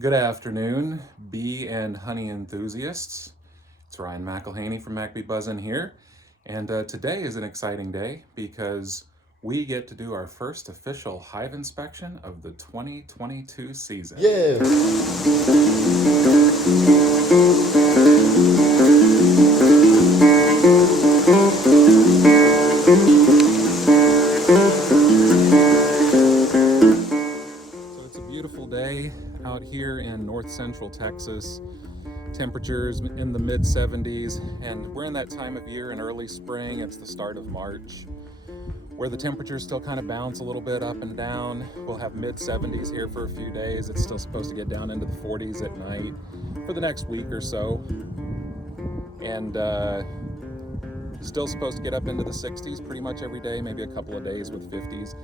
Good afternoon, bee and honey enthusiasts. It's Ryan McElhaney from MacBeeBuzzin here, and today is an exciting day because we get to do our first official hive inspection of the 2022 season. Yeah. So it's a beautiful day out here in north central Texas. Temperatures in the mid 70s, and we're in that time of year in early spring. It's the start of March where the temperatures still kind of bounce a little bit up and down. We'll have mid 70s here for a few days. It's still supposed to get down into the 40s at night for the next week or so, and still supposed to get up into the 60s pretty much every day, maybe a couple of days with 50s.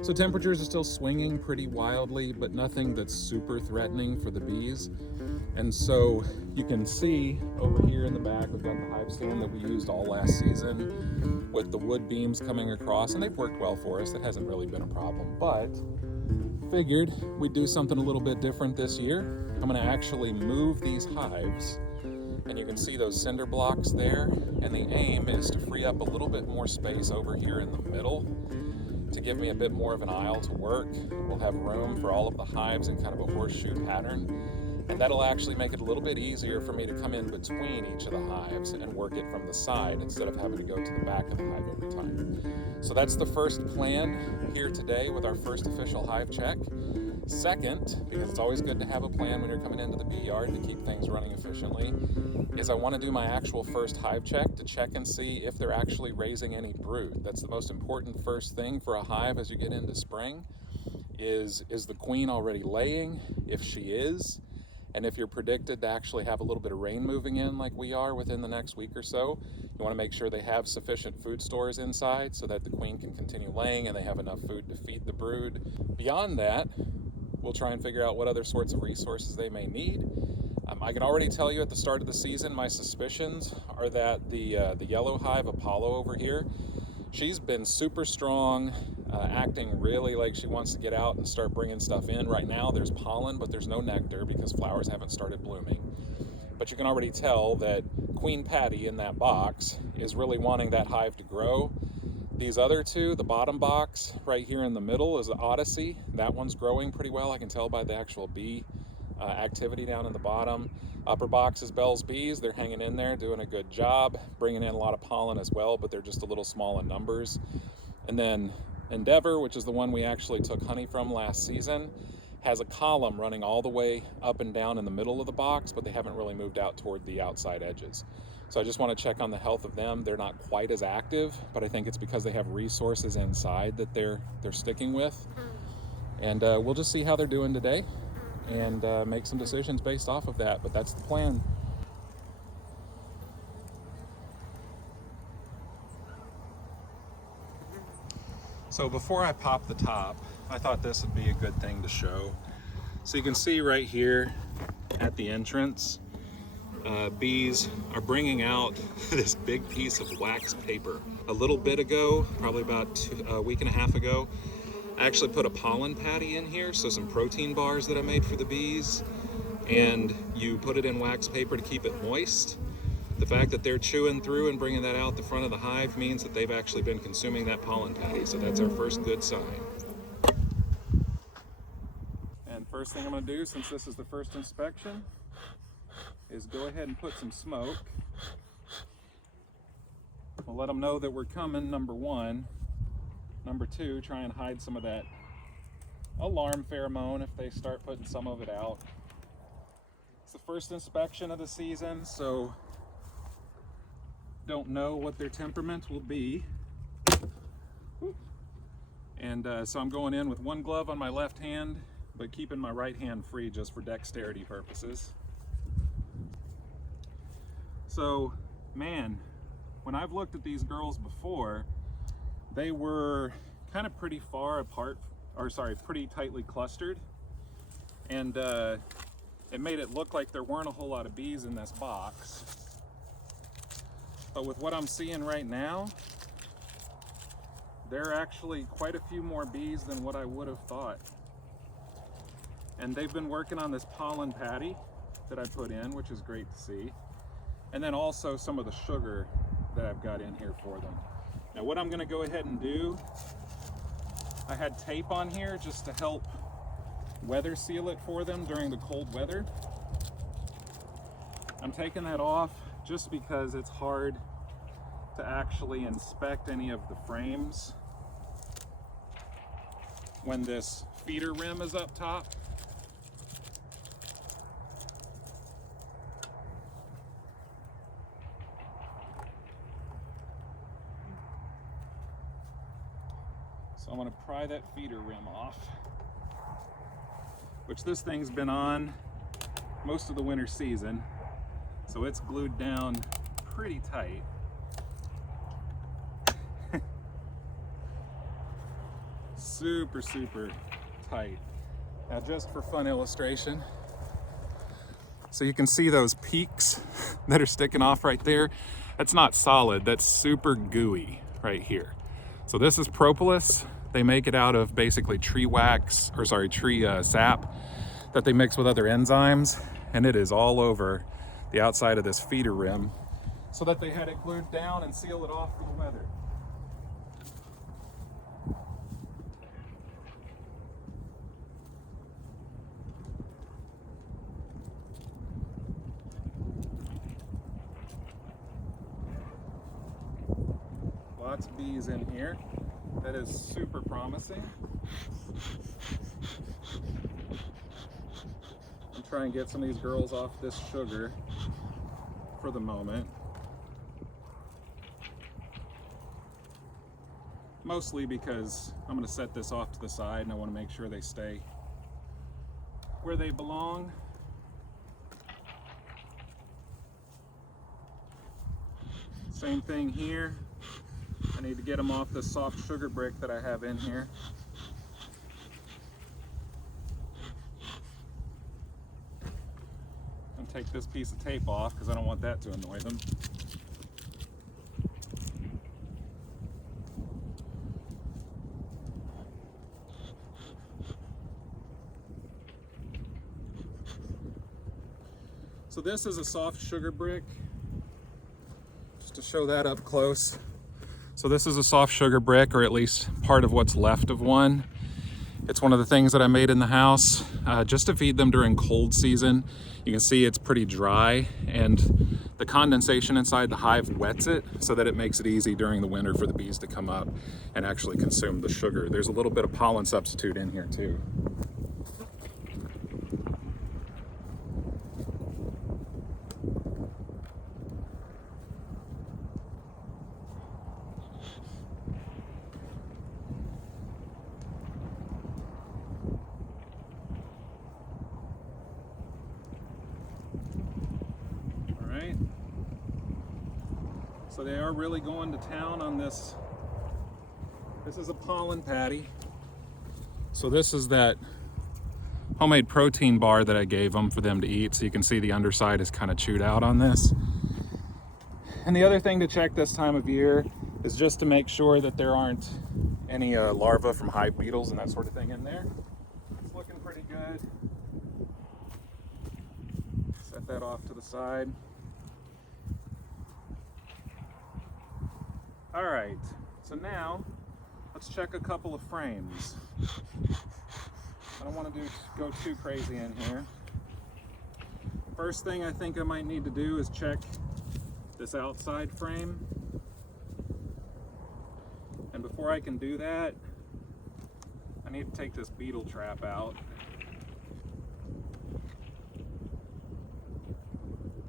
So temperatures are still swinging pretty wildly, but nothing that's super threatening for the bees. And so you can see over here in the back, we've got the hive stand that we used all last season with the wood beams coming across, and they've worked well for us. It hasn't really been a problem, but figured we'd do something a little bit different this year. I'm gonna actually move these hives, and you can see those cinder blocks there, and the aim is to free up a little bit more space over here in the middle to give me a bit more of an aisle to work. We'll have room for all of the hives in kind of a horseshoe pattern, and that'll actually make it a little bit easier for me to come in between each of the hives and work it from the side instead of having to go to the back of the hive every time. So that's the first plan here today with our first official hive check. Second, because it's always good to have a plan when you're coming into the bee yard to keep things running efficiently, is I want to do my actual first hive check to check and see if they're actually raising any brood. That's the most important first thing for a hive as you get into spring. Is the queen already laying? If she is, and if you're predicted to actually have a little bit of rain moving in like we are within the next week or so, you want to make sure they have sufficient food stores inside so that the queen can continue laying and they have enough food to feed the brood. Beyond that, we'll try and figure out what other sorts of resources they may need. I can already tell you at the start of the season, my suspicions are that the yellow hive, Apollo over here, she's been super strong, acting really like she wants to get out and start bringing stuff in. Right now there's pollen, but there's no nectar because flowers haven't started blooming. But you can already tell that Queen Patty in that box is really wanting that hive to grow. These other two, the bottom box right here in the middle is the Odyssey. That one's growing pretty well. I can tell by the actual bee activity down in the bottom. Upper box is Bell's Bees. They're hanging in there, doing a good job, bringing in a lot of pollen as well, but they're just a little small in numbers. And then Endeavor, which is the one we actually took honey from last season, has a column running all the way up and down in the middle of the box, but they haven't really moved out toward the outside edges. So I just want to check on the health of them. They're not quite as active, but I think it's because they have resources inside that they're sticking with. And we'll just see how they're doing today and make some decisions based off of that, but that's the plan. So before I pop the top, I thought this would be a good thing to show. So you can see right here at the entrance, bees are bringing out this big piece of wax paper. A little bit ago, probably about a week and a half ago, I actually put a pollen patty in here, so some protein bars that I made for the bees, and you put it in wax paper to keep it moist. The fact that they're chewing through and bringing that out the front of the hive means that they've actually been consuming that pollen patty, so that's our first good sign. And first thing I'm going to do, since this is the first inspection, is go ahead and put some smoke. We'll let them know that we're coming, number one. Number two, try and hide some of that alarm pheromone if they start putting some of it out. It's the first inspection of the season, so don't know what their temperament will be. And so I'm going in with one glove on my left hand, but keeping my right hand free just for dexterity purposes. So, man, when I've looked at these girls before, they were kind of pretty far apart, pretty tightly clustered. And it made it look like there weren't a whole lot of bees in this box. But with what I'm seeing right now, there are actually quite a few more bees than what I would have thought. And they've been working on this pollen patty that I put in, which is great to see. And then also some of the sugar that I've got in here for them. Now what I'm gonna go ahead and do, I had tape on here just to help weather seal it for them during the cold weather. I'm taking that off just because it's hard to actually inspect any of the frames when this feeder rim is up top. So I'm going to pry that feeder rim off, which this thing's been on most of the winter season, so it's glued down pretty tight. Super tight. Now just for fun illustration, so you can see those peaks that are sticking off right there. That's not solid, that's super gooey right here. So this is propolis. They make it out of basically tree wax, or sorry, tree sap that they mix with other enzymes, and it is all over the outside of this feeder rim so that they had it glued down and seal it off for the weather. Lots of bees in here. That is super promising. I'm trying to get some of these girls off this sugar for the moment. Mostly because I'm going to set this off to the side and I want to make sure they stay where they belong. Same thing here. I need to get them off this soft sugar brick that I have in here. And take this piece of tape off because I don't want that to annoy them. So this is a soft sugar brick, just to show that up close. So this is a soft sugar brick, or at least part of what's left of one. It's one of the things that I made in the house just to feed them during cold season. You can see it's pretty dry, and the condensation inside the hive wets it so that it makes it easy during the winter for the bees to come up and actually consume the sugar. There's a little bit of pollen substitute in here too. So they are really going to town on this. This is a pollen patty. So this is that homemade protein bar that I gave them for them to eat. So you can see the underside is kind of chewed out on this. And the other thing to check this time of year is just to make sure that there aren't any larvae from hive beetles and that sort of thing in there. It's looking pretty good. Set that off to the side. All right, so now let's check a couple of frames. I don't want to go too crazy in here. First thing I think I might need to do is check this outside frame. And before I can do that, I need to take this beetle trap out.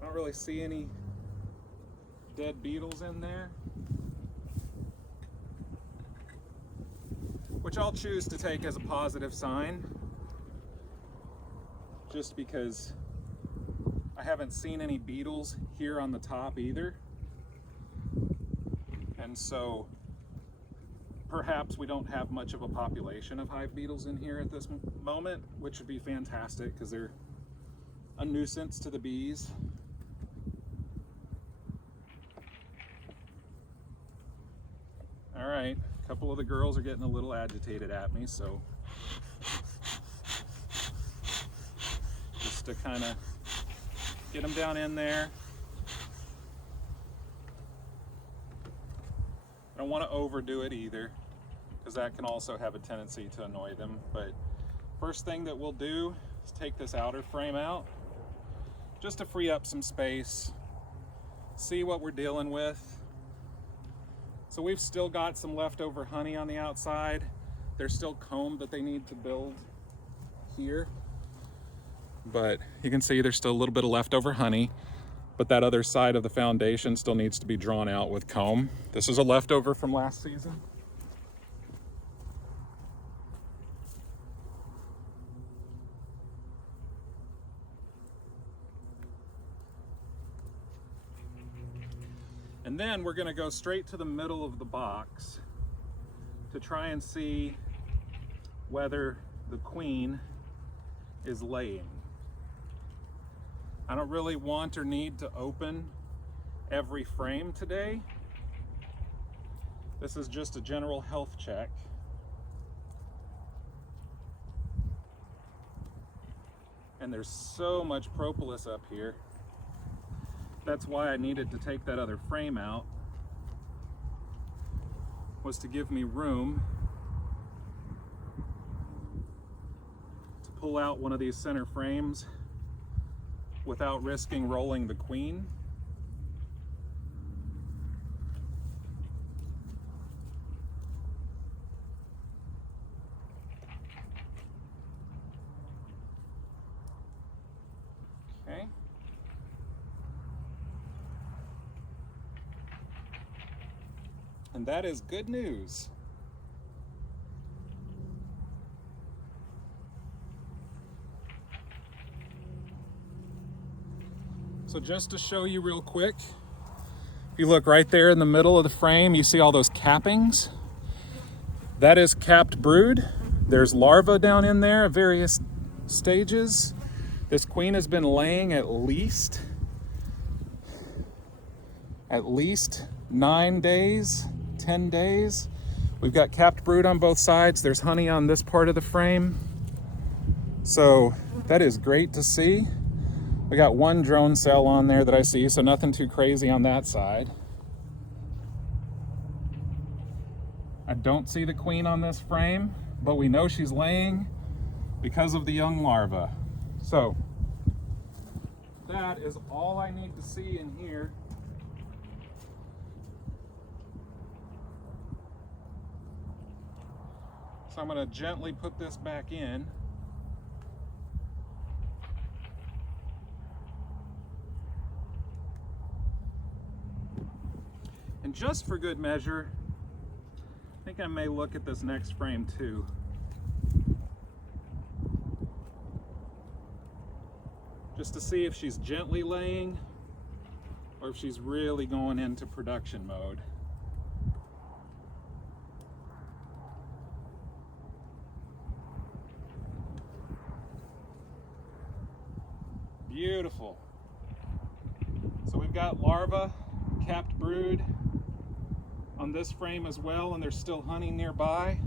I don't really see any dead beetles in there, which I'll choose to take as a positive sign, just because I haven't seen any beetles here on the top either. And so perhaps we don't have much of a population of hive beetles in here at this moment, which would be fantastic because they're a nuisance to the bees. All right, a couple of the girls are getting a little agitated at me, so just to kind of get them down in there. I don't want to overdo it either, because that can also have a tendency to annoy them. But first thing that we'll do is take this outer frame out, just to free up some space, see what we're dealing with. So we've still got some leftover honey on the outside. There's still comb that they need to build here. But you can see there's still a little bit of leftover honey, but that other side of the foundation still needs to be drawn out with comb. This is a leftover from last season. And then we're gonna go straight to the middle of the box to try and see whether the queen is laying. I don't really want or need to open every frame today. This is just a general health check. And there's so much propolis up here. That's why I needed to take that other frame out, was to give me room to pull out one of these center frames without risking rolling the queen. Okay. And that is good news. So just to show you real quick, if you look right there in the middle of the frame, you see all those cappings? That is capped brood. There's larvae down in there at various stages. This queen has been laying at least 9 days, 10 days. We've got capped brood on both sides. There's honey on this part of the frame. So that is great to see. We got one drone cell on there that I see, so nothing too crazy on that side. I don't see the queen on this frame, but we know she's laying because of the young larvae. So that is all I need to see in here. So I'm going to gently put this back in. And just for good measure, I think I may look at this next frame too. Just to see if she's gently laying or if she's really going into production mode. Beautiful. So we've got larvae, capped brood on this frame as well, and there's still honey nearby.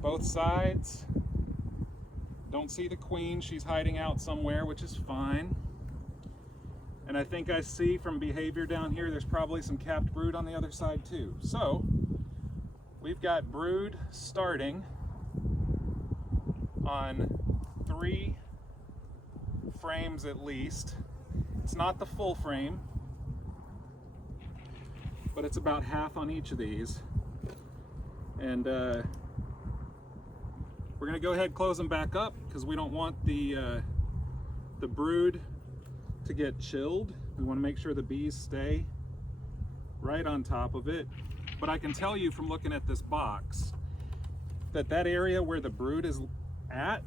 Both sides. Don't see the queen, she's hiding out somewhere, which is fine. And I think I see from behavior down here, there's probably some capped brood on the other side too. So we've got brood starting on 3 frames at least. It's not the full frame, but it's about half on each of these. And we're gonna go ahead and close them back up because we don't want the brood to get chilled. We want to make sure the bees stay right on top of it. But I can tell you from looking at this box that that area where the brood is at,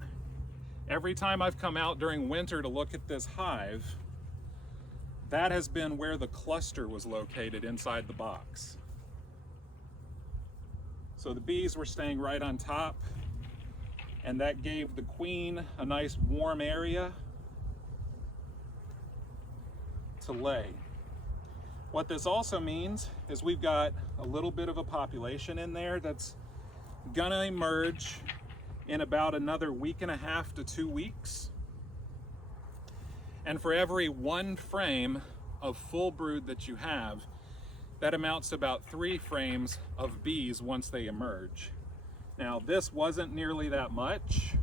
every time I've come out during winter to look at this hive, that has been where the cluster was located inside the box. So the bees were staying right on top, and that gave the queen a nice warm area to lay. What this also means is we've got a little bit of a population in there that's gonna emerge in about another week and a half to 2 weeks. And for every 1 frame of full brood that you have, that amounts to about 3 frames of bees once they emerge. Now, this wasn't nearly that much.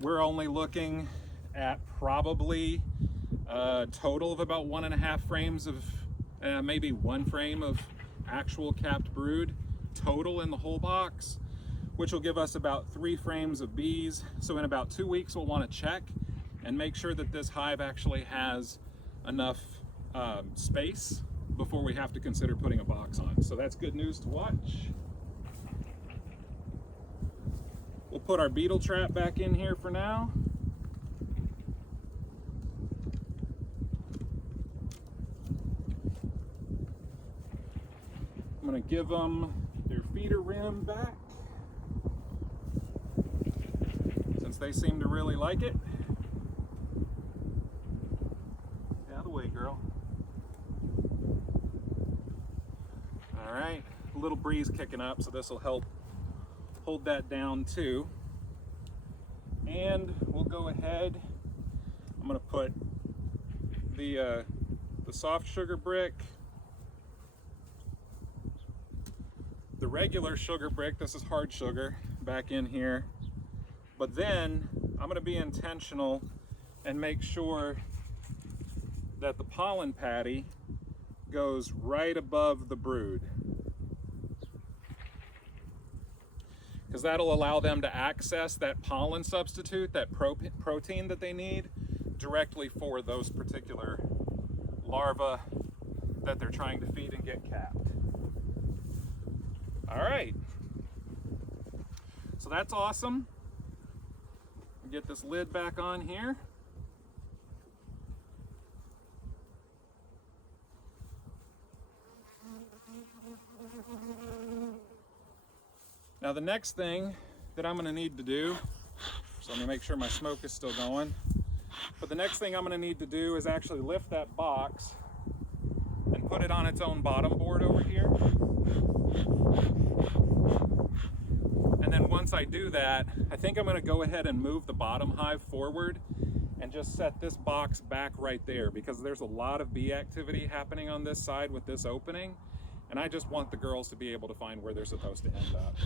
We're only looking at probably a total of about 1.5 frames of, maybe 1 frame of actual capped brood total in the whole box, which will give us about 3 frames of bees. So in about 2 weeks, we'll want to check and make sure that this hive actually has enough space before we have to consider putting a box on. So that's good news to watch. We'll put our beetle trap back in here for now. I'm going to give them their feeder rim back, since they seem to really like it. Out of the way, girl. All right, a little breeze kicking up, so this will help hold that down too. And we'll go ahead. I'm going to put the soft sugar brick, the regular sugar brick, this is hard sugar, back in here. But then I'm going to be intentional and make sure that the pollen patty goes right above the brood, because that'll allow them to access that pollen substitute, that protein that they need, directly for those particular larvae that they're trying to feed and get capped. All right, so that's awesome. Get this lid back on here. Now the next thing that I'm going to need to do, so let me make sure my smoke is still going, but the next thing I'm going to need to do is actually lift that box and put it on its own bottom board over here. And then once I do that, I think I'm going to go ahead and move the bottom hive forward and just set this box back right there, because there's a lot of bee activity happening on this side with this opening, and I just want the girls to be able to find where they're supposed to end up.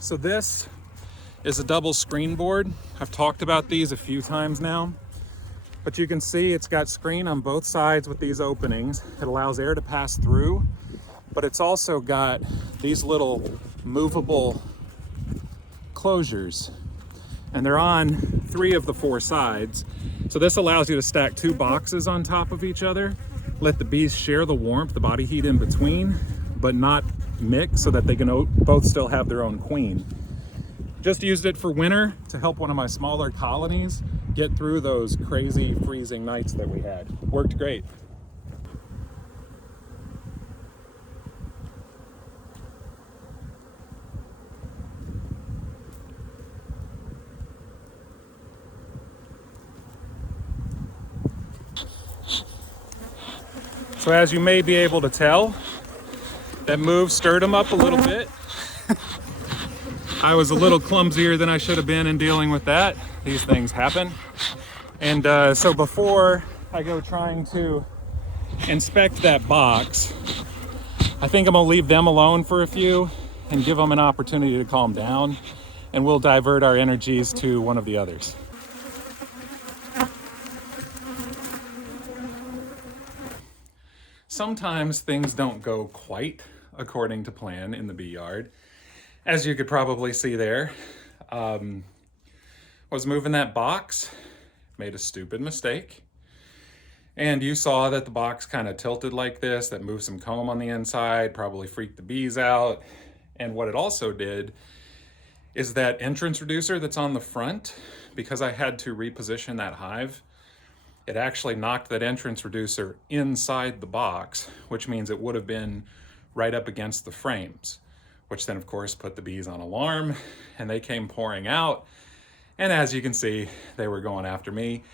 So this is a double screen board. I've talked about these a few times now, but you can see it's got screen on both sides with these openings. It allows air to pass through, but it's also got these little movable closures, and they're on 3 of the 4 sides. So this allows you to stack 2 boxes on top of each other, let the bees share the warmth, the body heat in between, but not mix, so that they can both still have their own queen. Just used it for winter to help one of my smaller colonies get through those crazy freezing nights that we had. Worked great. So as you may be able to tell, that move stirred them up a little bit. I was a little clumsier than I should have been in dealing with that. These things happen. And so before I go trying to inspect that box, I think I'm gonna leave them alone for a few and give them an opportunity to calm down. and we'll divert our energies to one of the others. Sometimes things don't go quite according to plan in the bee yard. As you could probably see there, was moving that box, made a stupid mistake. And you saw that the box kind of tilted like this, that moved some comb on the inside, probably freaked the bees out. And what it also did is that entrance reducer that's on the front, because I had to reposition that hive, it actually knocked that entrance reducer inside the box, which means it would have been right up against the frames, which then of course put the bees on alarm, and they came pouring out. And as you can see, they were going after me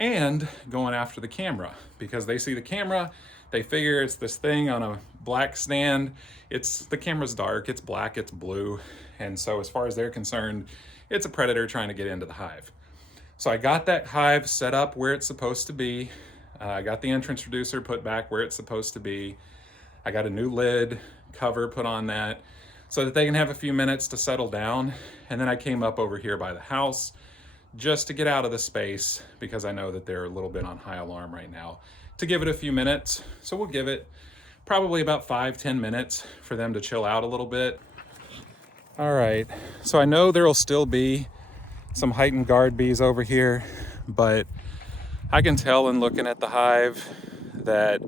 and going after the camera, because they see the camera, they figure it's this thing on a black stand. The camera's dark, it's black, it's blue. And so as far as they're concerned, it's a predator trying to get into the hive. So I got that hive set up where it's supposed to be. I got the entrance reducer put back where it's supposed to be. I got a new lid cover put on that so that they can have a few minutes to settle down. And then I came up over here by the house just to get out of the space, because I know that they're a little bit on high alarm right now, to give it a few minutes. So we'll give it probably about 5-10 minutes for them to chill out a little bit. All right, so I know there'll still be some heightened guard bees over here, but I can tell in looking at the hive that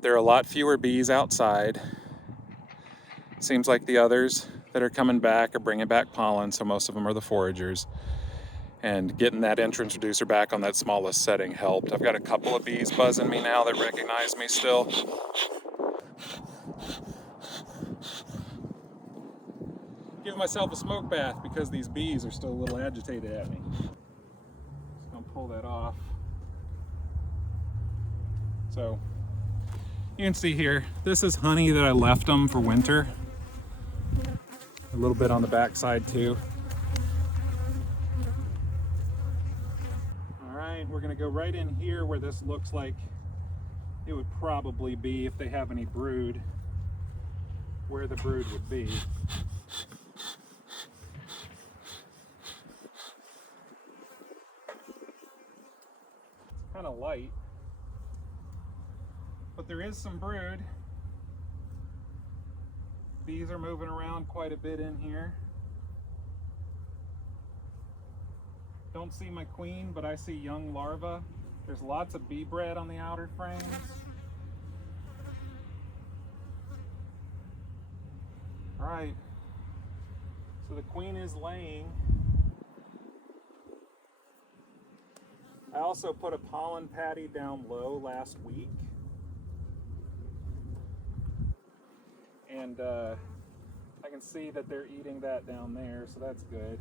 there are a lot fewer bees outside. Seems like the others that are coming back are bringing back pollen, so most of them are the foragers. And getting that entrance reducer back on that smallest setting helped. I've got a couple of bees buzzing me now that recognize me still. Give myself a smoke bath because these bees are still a little agitated at me. Just gonna pull that off. So you can see here, this is honey that I left them for winter. A little bit on the back side too. We're going to go right in here where this looks like it would probably be, if they have any brood, where the brood would be. It's kind of light, but there is some brood. Bees are moving around quite a bit in here. Don't see my queen, but I see young larvae. There's lots of bee bread on the outer frames. All right, so the queen is laying. I also put a pollen patty down low last week. And I can see that they're eating that down there, so that's good.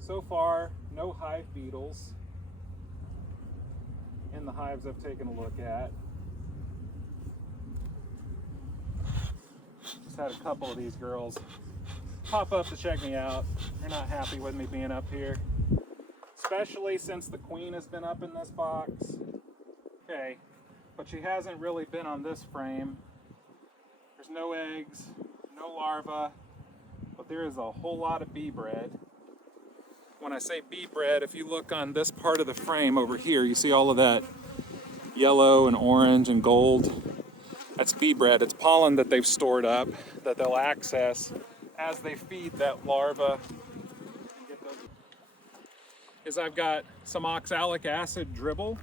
So far, no hive beetles in the hives I've taken a look at. Just had a couple of these girls pop up to check me out. They're not happy with me being up here, especially since the queen has been up in this box. Okay, but she hasn't really been on this frame. There's no eggs, no larvae, but there is a whole lot of bee bread. When I say bee bread, if you look on this part of the frame over here, you see all of that yellow and orange and gold. That's bee bread. It's pollen that they've stored up that they'll access as they feed that larva. I've got some oxalic acid dribble.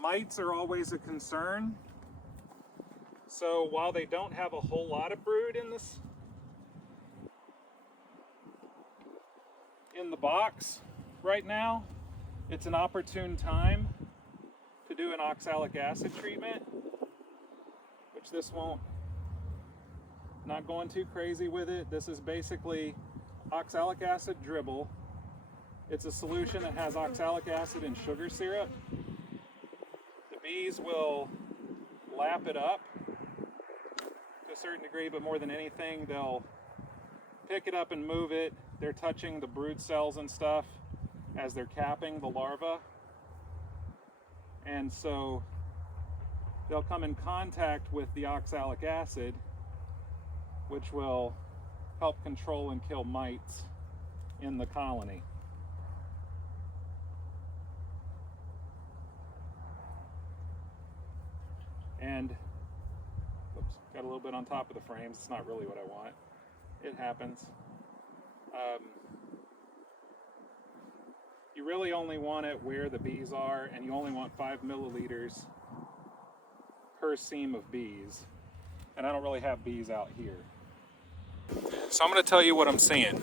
Mites are always a concern. So while they don't have a whole lot of brood in the box right now, it's an opportune time to do an oxalic acid treatment, which this won't, not going too crazy with it. This is basically oxalic acid dribble. It's a solution that has oxalic acid and sugar syrup. Bees will lap it up to a certain degree, but more than anything, they'll pick it up and move it. They're touching the brood cells and stuff as they're capping the larva. And so they'll come in contact with the oxalic acid, which will help control and kill mites in the colony. And, oops, got a little bit on top of the frames. It's not really what I want. It happens. You really only want it where the bees are, and you only want 5 milliliters per seam of bees. And I don't really have bees out here. So I'm going to tell you what I'm seeing.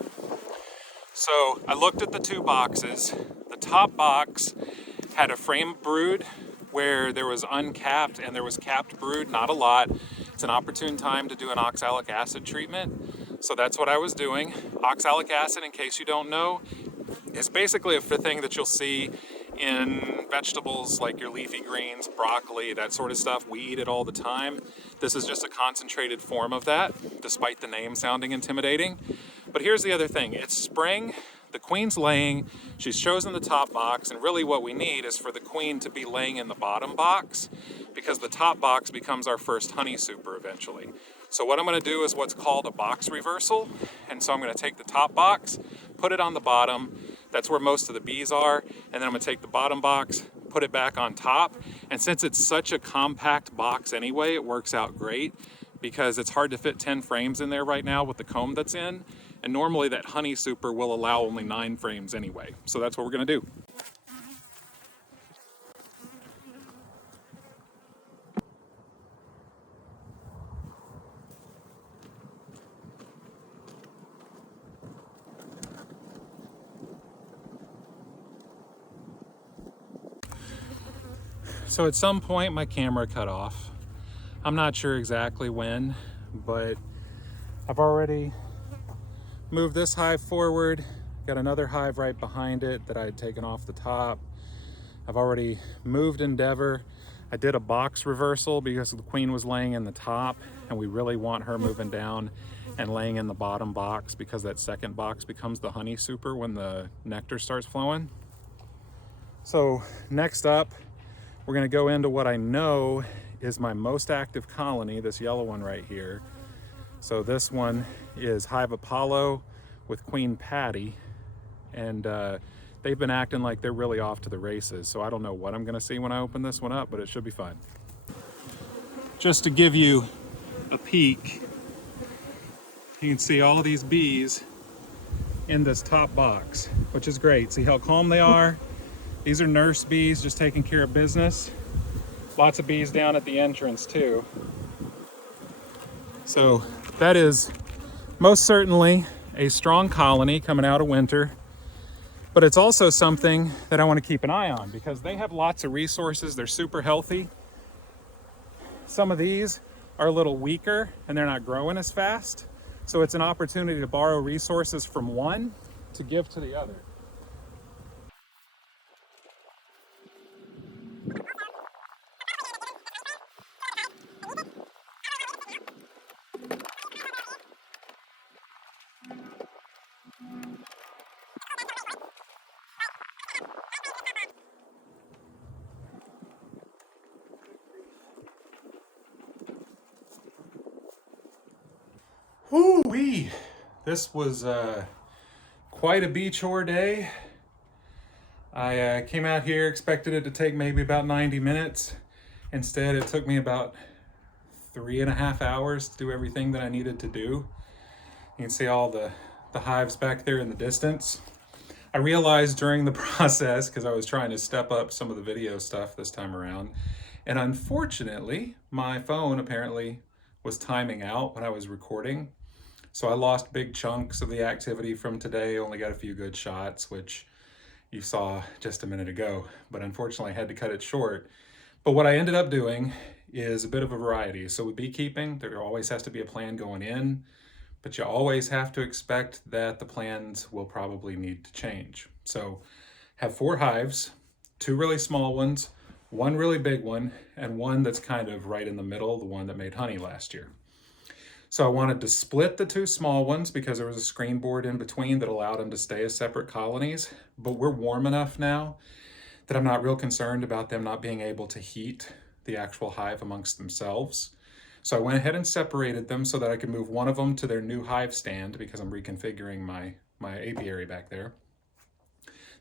So I looked at the 2 boxes. The top box had a frame brood where there was uncapped and there was capped brood, not a lot. It's an opportune time to do an oxalic acid treatment. So that's what I was doing. Oxalic acid, in case you don't know, is basically a thing that you'll see in vegetables like your leafy greens, broccoli, that sort of stuff. We eat it all the time. This is just a concentrated form of that, despite the name sounding intimidating. But here's the other thing. It's spring, the queen's laying, she's chosen the top box, and really what we need is for the queen to be laying in the bottom box, because the top box becomes our first honey super eventually. So what I'm going to do is what's called a box reversal. And so I'm going to take the top box, put it on the bottom. That's where most of the bees are. And then I'm going to take the bottom box, put it back on top. And since it's such a compact box anyway, it works out great because it's hard to fit 10 frames in there right now with the comb that's in. And normally that honey super will allow only 9 frames anyway. So that's what we're going to do. So at some point my camera cut off. I'm not sure exactly when, but I've already moved this hive forward, got another hive right behind it that I had taken off the top. I've already moved Endeavor. I did a box reversal because the queen was laying in the top and we really want her moving down and laying in the bottom box because that second box becomes the honey super when the nectar starts flowing. So next up, we're going to go into what I know is my most active colony, this yellow one right here. So this one is Hive Apollo with Queen Patty, and they've been acting like they're really off to the races. So I don't know what I'm going to see when I open this one up, but it should be fun. Just to give you a peek, you can see all of these bees in this top box, which is great. See how calm they are? These are nurse bees just taking care of business. Lots of bees down at the entrance too. So that is most certainly a strong colony coming out of winter, but it's also something that I want to keep an eye on because they have lots of resources. They're super healthy. Some of these are a little weaker and they're not growing as fast. So it's an opportunity to borrow resources from one to give to the other. Woo-wee! This was quite a bee chore day. I came out here, expected it to take maybe about 90 minutes. Instead, it took me about 3.5 hours to do everything that I needed to do. You can see all the hives back there in the distance. I realized during the process, because I was trying to step up some of the video stuff this time around, and unfortunately, my phone apparently was timing out when I was recording. So I lost big chunks of the activity from today, only got a few good shots, which you saw just a minute ago, but unfortunately I had to cut it short. But what I ended up doing is a bit of a variety. So with beekeeping, there always has to be a plan going in, but you always have to expect that the plans will probably need to change. So have 4 hives, 2 really small ones, 1 really big one, and 1 that's kind of right in the middle, the one that made honey last year. So I wanted to split the 2 small ones because there was a screen board in between that allowed them to stay as separate colonies, but we're warm enough now that I'm not real concerned about them not being able to heat the actual hive amongst themselves. So I went ahead and separated them so that I could move one of them to their new hive stand because I'm reconfiguring my apiary back there.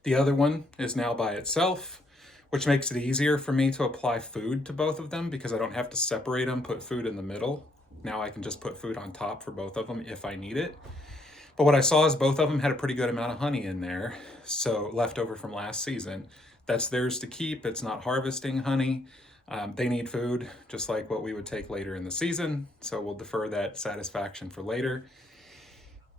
The other one is now by itself, which makes it easier for me to apply food to both of them because I don't have to separate them, put food in the middle. Now I can just put food on top for both of them if I need it. But what I saw is both of them had a pretty good amount of honey in there, so left over from last season. That's theirs to keep. It's not harvesting honey. They need food, just like what we would take later in the season, so we'll defer that satisfaction for later.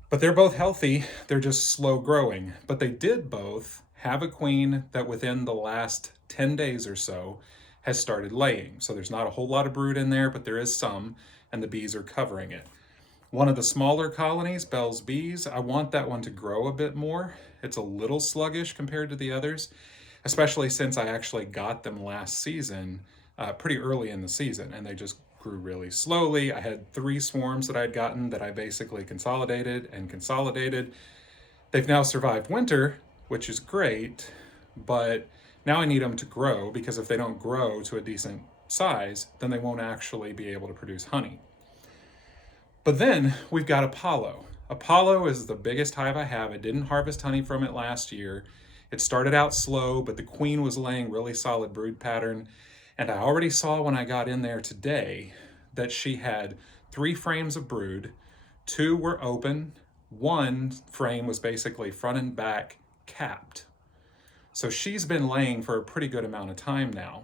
But they're both healthy, they're just slow growing. But they did both have a queen that within the last 10 days or so has started laying. So there's not a whole lot of brood in there, but there is some, and the bees are covering it. One of the smaller colonies, Bell's bees, I want that one to grow a bit more. It's a little sluggish compared to the others, especially since I actually got them last season, pretty early in the season, and they just grew really slowly. I had 3 swarms that I'd gotten that I basically consolidated and consolidated. They've now survived winter, which is great, but now I need them to grow because if they don't grow to a decent size, then they won't actually be able to produce honey. But then we've got Apollo. Apollo is the biggest hive I have. I didn't harvest honey from it last year. It started out slow, but the queen was laying really solid brood pattern. And I already saw when I got in there today that she had 3 frames of brood, 2 were open, 1 frame was basically front and back capped. So she's been laying for a pretty good amount of time now.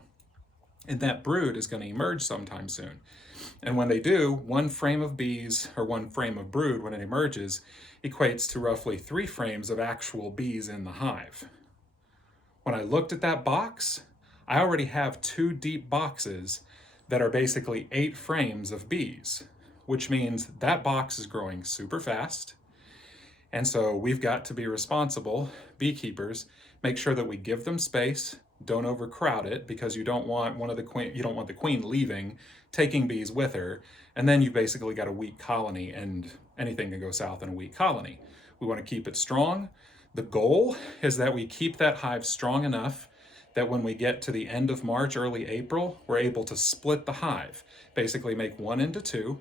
And that brood is going to emerge sometime soon. And when they do, 1 frame of bees, or 1 frame of brood when it emerges, equates to roughly 3 frames of actual bees in the hive. When I looked at that box, I already have 2 deep boxes that are basically 8 frames of bees, which means that box is growing super fast. And so we've got to be responsible beekeepers, make sure that we give them space, don't overcrowd it, because you don't want the queen leaving, taking bees with her, and then you basically got a weak colony, and anything can go south in a weak colony. We want to keep it strong. The goal is that we keep that hive strong enough that when we get to the end of March, early April, we're able to split the hive, basically make 1 into 2.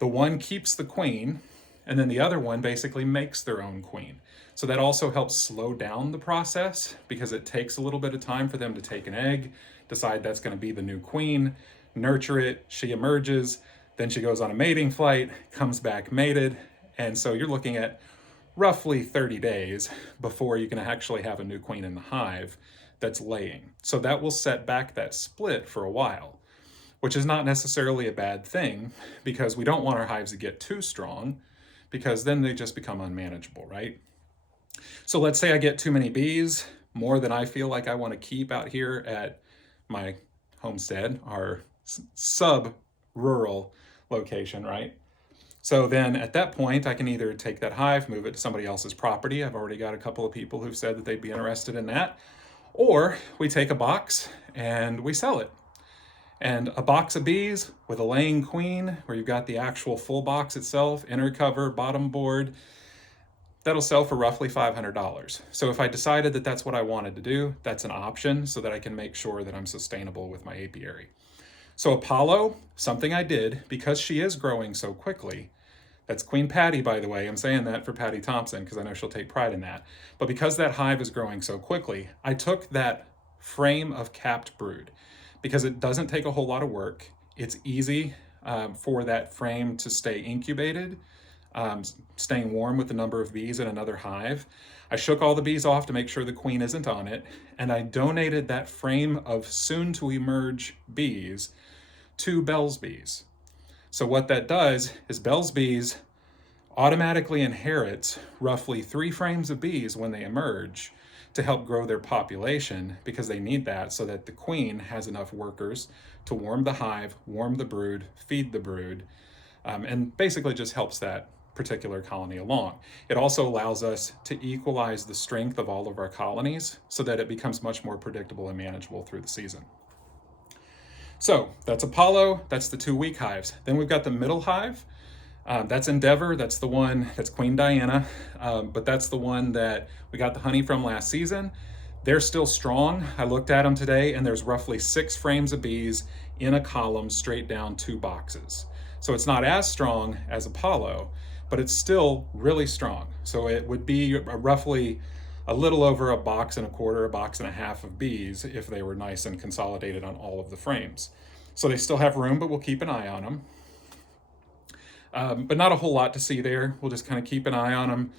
The one keeps the queen, and then the other one basically makes their own queen. So that also helps slow down the process because it takes a little bit of time for them to take an egg, decide that's going to be the new queen, nurture it, she emerges, then she goes on a mating flight, comes back mated, and so you're looking at roughly 30 days before you can actually have a new queen in the hive that's laying. So that will set back that split for a while, which is not necessarily a bad thing because we don't want our hives to get too strong because then they just become unmanageable, right? So let's say I get too many bees, more than I feel like I want to keep out here at my homestead, our sub-rural location, right? So then at that point, I can either take that hive, move it to somebody else's property. I've already got a couple of people who've said that they'd be interested in that. Or we take a box and we sell it. And a box of bees with a laying queen, where you've got the actual full box itself, inner cover, bottom board, that'll sell for roughly $500. So if I decided that that's what I wanted to do, that's an option so that I can make sure that I'm sustainable with my apiary. So Apollo, something I did because she is growing so quickly. That's Queen Patty, by the way. I'm saying that for Patty Thompson because I know she'll take pride in that. But because that hive is growing so quickly, I took that frame of capped brood because it doesn't take a whole lot of work. It's easy for that frame to stay incubated, staying warm with the number of bees in another hive. I shook all the bees off to make sure the queen isn't on it, and I donated that frame of soon-to-emerge bees to Bell's bees. So what that does is Bell's bees automatically inherits roughly 3 frames of bees when they emerge to help grow their population because they need that so that the queen has enough workers to warm the hive, warm the brood, feed the brood, and basically just helps that particular colony along. It also allows us to equalize the strength of all of our colonies so that it becomes much more predictable and manageable through the season. So that's Apollo, that's the 2 weak hives. Then we've got the middle hive. That's Endeavor, that's the one, that's Queen Diana, but that's the one that we got the honey from last season. They're still strong. I looked at them today and there's roughly 6 frames of bees in a column straight down 2 boxes. So it's not as strong as Apollo, but it's still really strong. So it would be roughly a little over a box and a quarter, a box and a half of bees if they were nice and consolidated on all of the frames. So they still have room, but we'll keep an eye on them. But not a whole lot to see there. We'll just kind of keep an eye on them.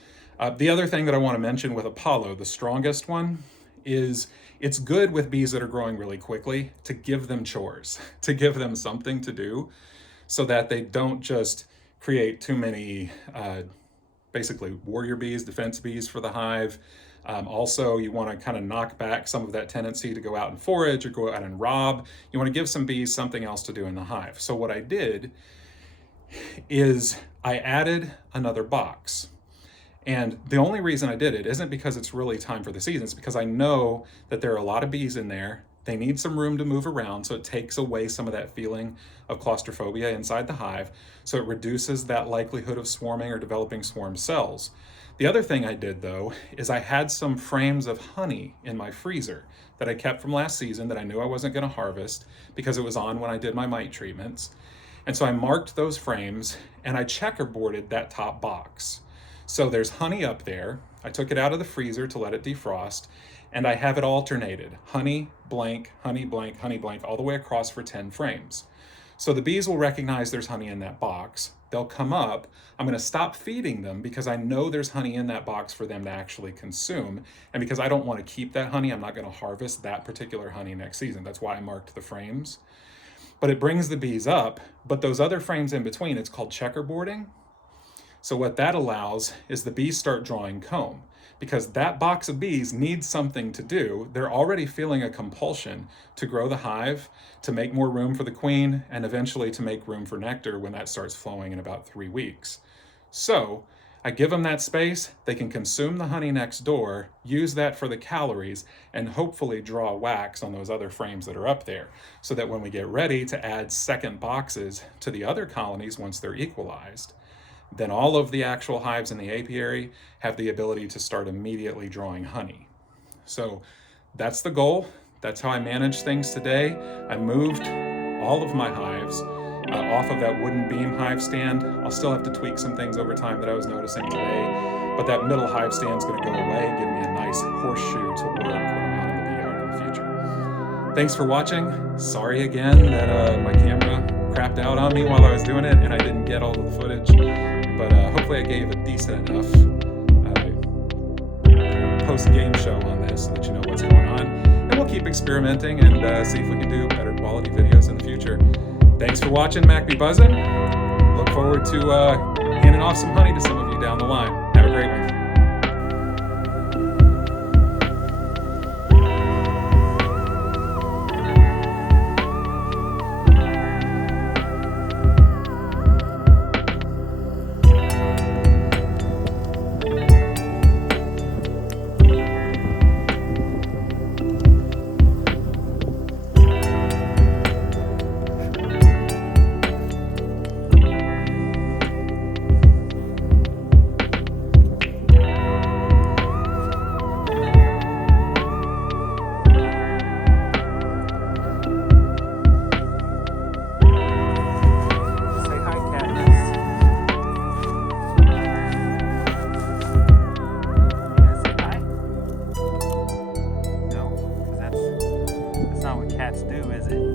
The other thing that I want to mention with Apollo, the strongest one, is it's good with bees that are growing really quickly to give them chores, to give them something to do so that they don't just create too many basically warrior bees, defense bees for the hive. Also, you want to kind of knock back some of that tendency to go out and forage or go out and rob. You want to give some bees something else to do in the hive. So what I did is I added another box. And the only reason I did it isn't because it's really time for the season. It's because I know that there are a lot of bees in there. They need some room to move around, so it takes away some of that feeling of claustrophobia inside the hive. So it reduces that likelihood of swarming or developing swarm cells. The other thing I did, though, is I had some frames of honey in my freezer that I kept from last season that I knew I wasn't going to harvest because it was on when I did my mite treatments. And so I marked those frames and I checkerboarded that top box. So there's honey up there. I took it out of the freezer to let it defrost, and I have it alternated. Honey, blank, honey, blank, honey, blank, all the way across for 10 frames. So the bees will recognize there's honey in that box. They'll come up. I'm going to stop feeding them because I know there's honey in that box for them to actually consume. And because I don't want to keep that honey, I'm not going to harvest that particular honey next season. That's why I marked the frames. But it brings the bees up. But those other frames in between, it's called checkerboarding. So what that allows is the bees start drawing comb because that box of bees needs something to do. They're already feeling a compulsion to grow the hive, to make more room for the queen, and eventually to make room for nectar when that starts flowing in about 3 weeks. So I give them that space. They can consume the honey next door, use that for the calories, and hopefully draw wax on those other frames that are up there so that when we get ready to add second boxes to the other colonies once they're equalized, then all of the actual hives in the apiary have the ability to start immediately drawing honey. So that's the goal. That's how I managed things today. I moved all of my hives off of that wooden beam hive stand. I'll still have to tweak some things over time that I was noticing today, but that middle hive stand is going to go away and give me a nice horseshoe to work when I'm out in the bee yard in the future. Thanks for watching. Sorry again that my camera crapped out on me while I was doing it and I didn't get all of the footage. But hopefully I gave a decent enough post-game show on this so that you know what's going on. And we'll keep experimenting and see if we can do better quality videos in the future. Thanks for watching Mac Bee Buzzin'. Look forward to handing off some honey to some of you down the line. Have a great one. Cats do, is it?